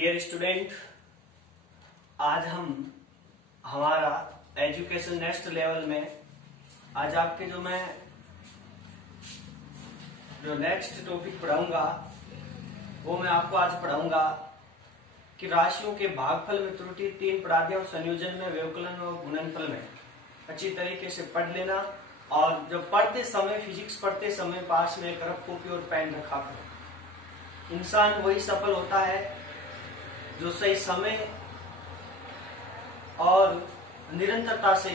Dear student, आज हम हमारा एजुकेशन नेक्स्ट लेवल में आज आपके जो नेक्स्ट टॉपिक पढ़ाऊंगा वो मैं आपको आज पढ़ाऊंगा कि राशियों के भागफल में त्रुटि, तीन पराधियों संयोजन में, व्यवकलन और गुणनफल में अच्छी तरीके से पढ़ लेना। और जब पढ़ते समय, फिजिक्स पढ़ते समय पास में एक रफ कॉपी और पेन रखा करो। इंसान वही सफल होता है जो सही समय और निरंतरता से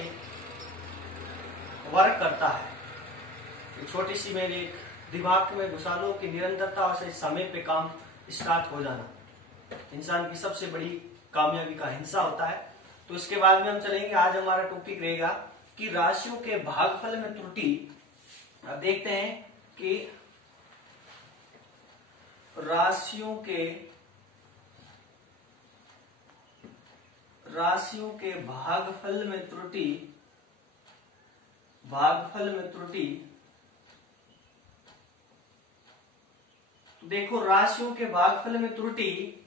वर्क करता है। छोटी सी मेरे एक दिमाग में घुसा लो कि निरंतरता और सही समय पे काम स्टार्ट हो जाना इंसान की सबसे बड़ी कामयाबी का हिस्सा होता है। तो इसके बाद में हम चलेंगे। आज हमारा टॉपिक रहेगा कि राशियों के भागफल में त्रुटि। अब देखते हैं कि राशियों के भागफल में त्रुटि। तो देखो, राशियों के भागफल में त्रुटि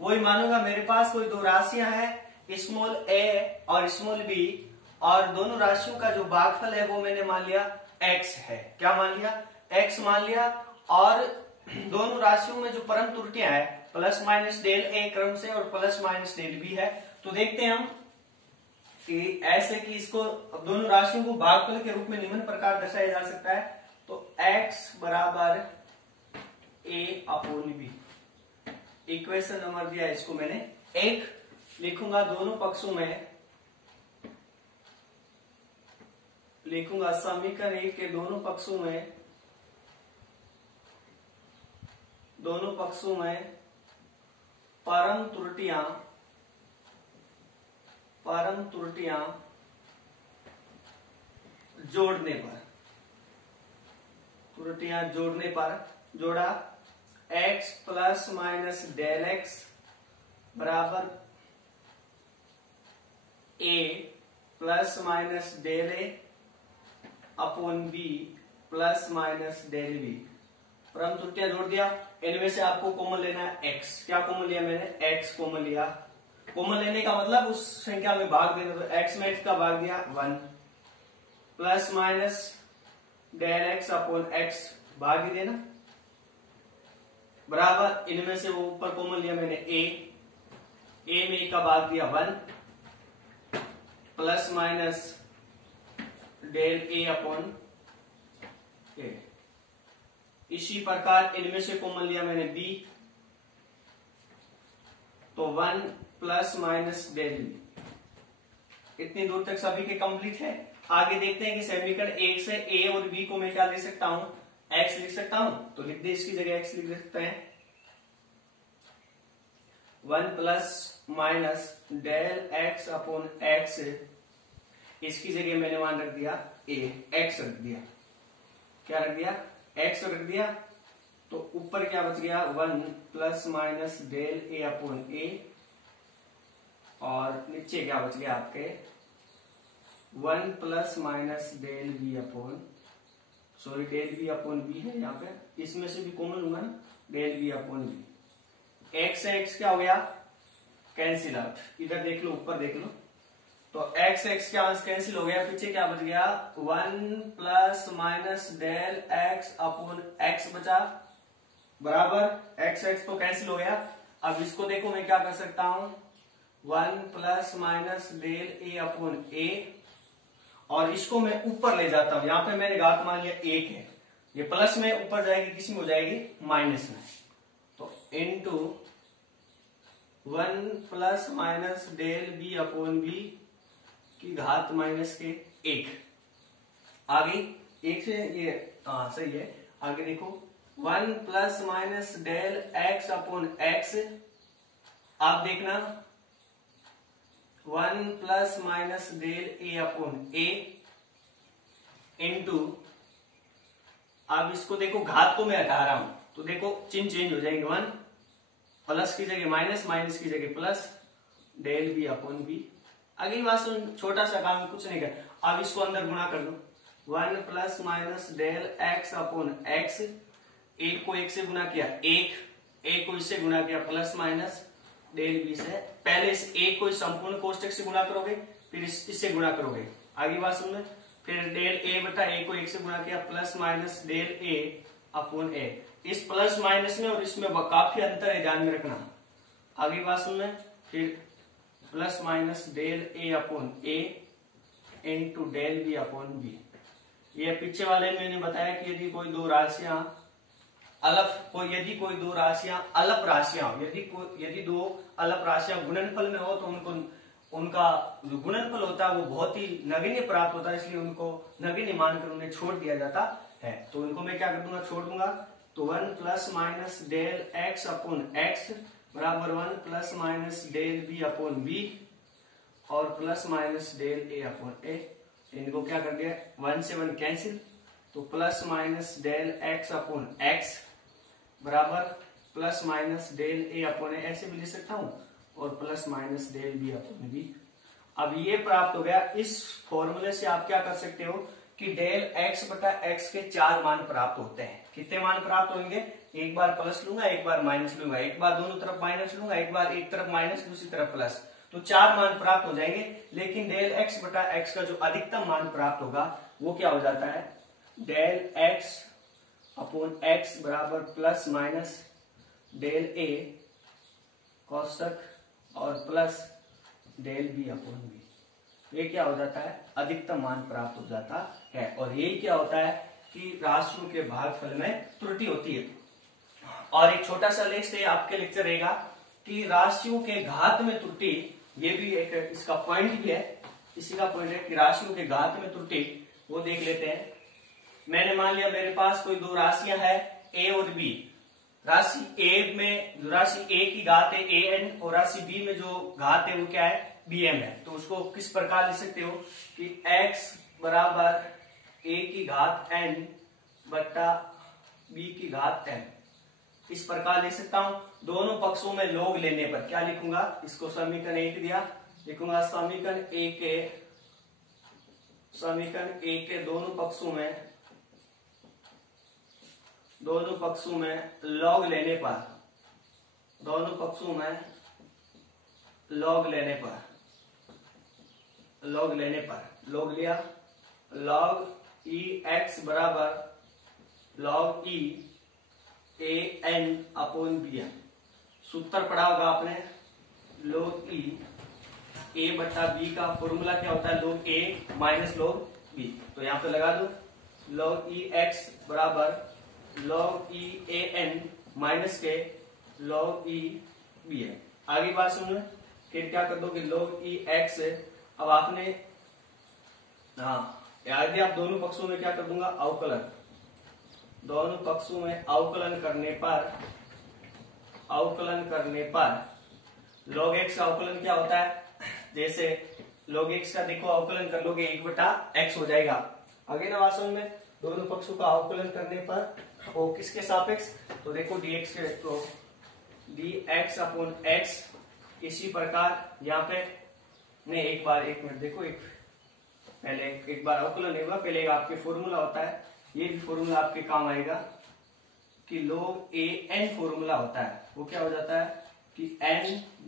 वही मानूंगा। मेरे पास कोई दो राशियां हैं, स्मॉल a और स्मॉल b, और दोनों राशियों का जो भागफल है वो मैंने मान लिया x है। क्या मान लिया? x मान लिया। और दोनों राशियों में जो परम त्रुटियां है प्लस माइनस डेल a क्रम से और प्लस माइनस डेल b है। तो देखते हैं हम कि ऐसे कि इसको दोनों राशियों को भागफल के रूप में निम्न प्रकार दर्शाया जा सकता है। तो x बराबर a upon b, equation number दिया, इसको मैंने एक लिखूंगा। दोनों पक्षों में लिखूंगा समीकरण एक के दोनों पक्षों में परम त्रुटियां जोड़ने पर जोड़ा x plus minus del x बराबर a plus minus del a upon b plus minus del b। परम त्रुटियां जोड़ दिया। इनमें से आपको कॉमन लेना है x। क्या कॉमन लिया मैंने? x कॉमन लिया। कॉमन लेने का मतलब उस संख्या में भाग देना। तो x में x का भाग दिया 1 plus minus del x upon x, भाग ही देना, बराबर इनमें से वो ऊपर कॉमन लिया मैंने a में का भाग दिया 1 plus minus del a upon a। इसी प्रकार इनमें से कॉमन लिया मैंने b, तो 1 प्लस माइनस डेल b। इतनी दूर तक सभी के कंप्लीट है। आगे देखते हैं कि समीकरण एक से a और b को मैं क्या लिख सकता हूं? x लिख सकता हूं। तो लिख दे, इसकी जगह x लिख सकते हैं। 1 plus minus del x upon x, इसकी जगह मैंने मान रख दिया a, x रख दिया। क्या रख दिया? x रख दिया। तो ऊपर क्या बच गया? 1 plus minus del a upon a, और नीचे क्या बच गया आपके? 1 plus minus del b upon, sorry del b upon b है यहाँ पे, इसमें से भी कॉमन लूंगा ना, del b upon b। x से x क्या हो गया? Cancel out. इधर देख लो, ऊपर देख लो, तो x क्या कैंसिल हो गया, पीछे क्या बच गया? 1 plus minus del x upon x बचा, बराबर x तो कैंसिल हो गया। अब इसको देखो, मैं क्या कर सकता हूं? 1 plus minus del a upon a, और इसको मैं ऊपर ले जाता हूं। यहां पे मैंने घात मान लिया 1 है, ये प्लस में ऊपर जाएगी, किसी में हो जाएगी? माइनस में। तो into 1 plus minus del b upon b की घात माइनस के 1। आगे एक से ये सही है। आगे देखो, 1 plus minus del x upon x, आप देखना 1 plus minus del a upon a into, अब इसको देखो, घात को मैं हटा रहा हूं तो देखो चिन्ह चेंज हो जाएंगे। 1 प्लस की जगह माइनस, माइनस की जगह plus, del b upon b। अगली बात सुन, छोटा सा काम, कुछ नहीं कर। अब इसको अंदर गुणा कर दो, 1 plus minus del x upon x, एक को एक से गुणा किया 1, एक को इससे गुणा किया प्लस माइनस, डेल बी से, पहले इस ए को इस संपूर्ण कोष्टक से गुणा करोगे, फिर इससे गुणा करोगे, आगे बात सुन। फिर डेल ए बटा ए को एक से गुणा किया, प्लस माइनस डेल ए अपॉन ए। इस प्लस माइनस में और इसमें काफी अंतर है, ध्यान में रखना। आगे बात सुन। फिर plus minus del A upon A into del B upon B. ये पीछे वाले में मैंने बताया कि यदि कोई दो राशियां अलप राशियां, यदि दो अलप राशियां गुणनफल में हो तो उनका जो गुणनफल होता है वो बहुत ही नगण्य प्राप्त होता है, इसलिए उनको नगण्य मानकर उन्हें छोड़ दिया जाता है। तो उनको मैं क्या कर दूंगा, छोड़ दूंगा। तो 1 plus minus del x upon x बराबर 1 plus minus del B upon b और plus minus del A upon a. इनको क्या कर दिया, 1 से 1 कैंसिल, तो plus minus del x upon x बराबर plus minus del A upon a, ऐसे भी लिख सकता हूं, और plus minus del B upon b. अब ये प्राप्त हो गया। इस फॉर्मूले से आप क्या कर सकते हो कि डेल एक्स बटा एक्स के 4 मान प्राप्त होते हैं। कितने मान प्राप्त होंगे, एक बार प्लस लूंगा, एक बार माइनस लूंगा, एक बार दोनों तरफ माइनस लूंगा, एक बार एक तरफ माइनस दूसरी तरफ प्लस, तो 4 मान प्राप्त हो जाएंगे। लेकिन डेल एक्स बटा एक्स का जो अधिकतम मान प्राप्त होगा वो क्या हो जाता है, डेल एक्स अपॉन एक्स बराबर प्लस माइनस डेल ए कोष्टक और plus del B upon B. ये क्या हो जाता है, अधिकतम मान प्राप्त हो जाता है। और यही क्या होता है कि राशियों के भागफल में त्रुटि होती है। और एक छोटा सा लेक्चर आपके लेक्चर रहेगा कि राशियों के घात में त्रुटि, ये भी एक इसका पॉइंट भी है, इसी का पॉइंट है कि राशियों के घात में त्रुटि, वो देख लेते हैं। मैंने मान लिया मेरे पास कोई दो राशियां है ए और बी। राशि ए में जो राशि ए की घात है ए एन, और राशि बी में जो घात है वो क्या है, बी एम है। तो उसको किस प्रकार लिख सकते हो कि x बराबर ए की घात n बट्टा बी की घात m, इस प्रकार लिख सकता हूं। दोनों पक्षों में लॉग लेने पर क्या लिखूंगा, इसको समीकरण 1 दिया, लिखूंगा समीकरण ए के दोनों पक्षों में लॉग लेने पर, दोनों पक्षों में लॉग लेने पर लॉग लिया, लॉग ई एक्स बराबर log E A N upon B N. सूत्र पढ़ा होगा आपने, लॉग ई ए बट्टा बी का फॉर्मूला क्या होता है, लॉग ए माइनस लॉग बी। तो यहां पे लगा दो, लॉग ई एक्स बराबर log E A N minus के लॉग ई बी एन। आगे बात सुनो, फिर क्या कर दोगे, लॉग ई एक्स। अब आपने यदि आप दोनों पक्षों में क्या कर दूंगा, अवकलन, दोनों पक्षों में अवकलन करने पर लॉग एक्स का अवकलन क्या होता है, जैसे log x का देखो अवकलन कर लोगे 1 बटा x हो जाएगा। आगे ना वास्तव में दोनों पक्षों का अवकलन करने पर वो किसके सापेक्ष, तो देखो dx के, तो dx अपॉन x। इसी प्रकार यहाँ पे नहीं, एक मिनट देखो, पहले एक बार अवकलन होगा, पहले आपके फॉर्मूला होता है, ये भी फॉर्मूला आपके काम आएगा कि log a n फॉर्मूला होता है, वो क्या हो जाता है कि n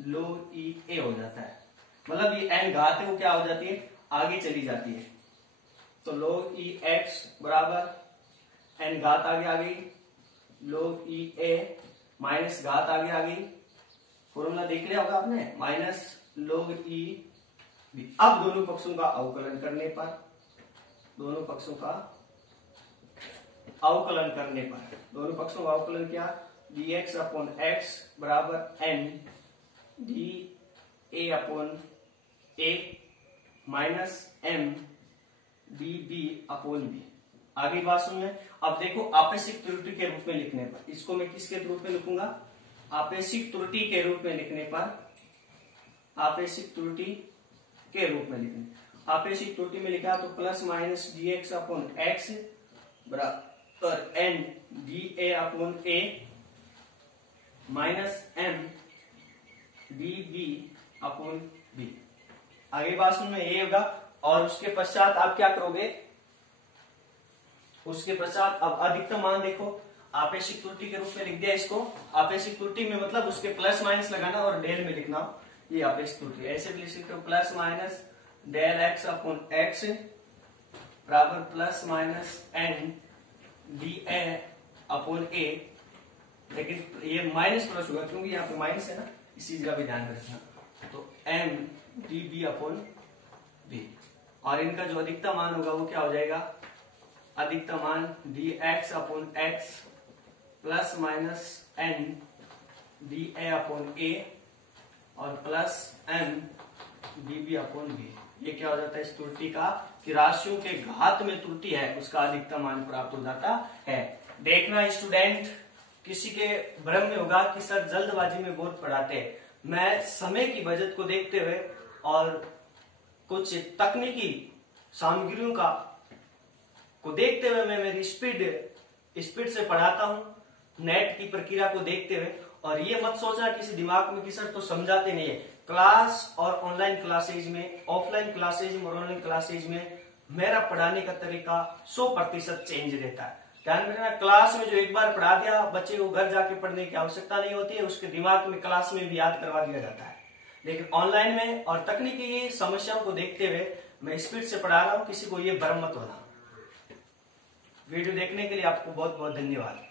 log e a हो जाता है। मतलब ये n घात है वो क्या हो जाती है, आगे चली जाती है। तो log e x बराबर n घात आगे आ गई, log e a माइनस घात आगे आ गई। फॉर्मूला देख लिया होगा आपने, माइनस log e b। अब दोनों पक्षों का अवकलन करने पर, दोनों पक्षों का अवकलन क्या, dx अपॉन x बराबर n डी ए अपॉन ए minus m d B upon B. आगे बात सुनना। अब देखो आपेक्षिक त्रुटि के रूप में लिखने पर, इसको मैं किसके रूप में लिखूंगा, आपेक्षिक त्रुटि के रूप में लिखने पर, आपेक्षिक त्रुटि में लिखा तो plus minus D X upon x बराबर एन डी ए अपॉन ए minus M D B upon B. आगे बात सुनना ये होगा। और उसके पश्चात आप क्या करोगे, उसके पश्चात अब अधिकतम मान देखो, आपेक्षिक त्रुटि के रूप में लिख दिया इसको। आपेक्षिक त्रुटि में मतलब उसके प्लस माइनस लगाना और डेल में लिखना, ये आपेक्षिक त्रुटि। ऐसे भी लिख सकते हो plus minus del x upon x बराबर plus minus N D A upon A, लेकिन ये माइनस प्लस होगा क्योंकि यहाँ पे माइनस है ना, इस चीज का भी ध्यान रखना। तो m D B upon b, और इनका जो अधिकतम मान होगा वो क्या हो जाएगा, अधिकतम मान D X upon X plus minus N D A upon A और plus M D B upon B. ये क्या हो जाता है इस त्रुटि का, कि राशियों के घात में त्रुटि है उसका अधिकतम मान प्राप्त हो जाता है। देखना स्टूडेंट किसी के भ्रम में होगा कि सर जल्दबाजी में बहुत पढ़ाते हैं। मैं समय की बचत को देखते हुए और कुछ तकनीकी सामग्रियों को देखते हुए मैं मेरी स्पीड से पढ़ाता हूं, नेट की प्रक्रिया को देखते हुए। और ये मत सोचना किसी दिमाग में कि सर तो समझाते नहीं है। क्लास और ऑनलाइन क्लासेज में, ऑफलाइन क्लासेज में और ऑनलाइन क्लासेज में मेरा पढ़ाने का तरीका 100% चेंज रहता है। ध्यान रखना, क्लास में जो एक बार पढ़ा दिया बच्चे को घर जाके पढ़ने की आवश्यकता नहीं होती है, उसके दिमाग में क्लास में भी याद करवा दिया जाता है। लेकिन ऑनलाइन में और तकनीकी समस्याओं को देखते हुए मैं स्पीड से पढ़ा रहा हूं, किसी को ये भ्रम मत होना। वीडियो देखने के लिए आपको बहुत बहुत धन्यवाद।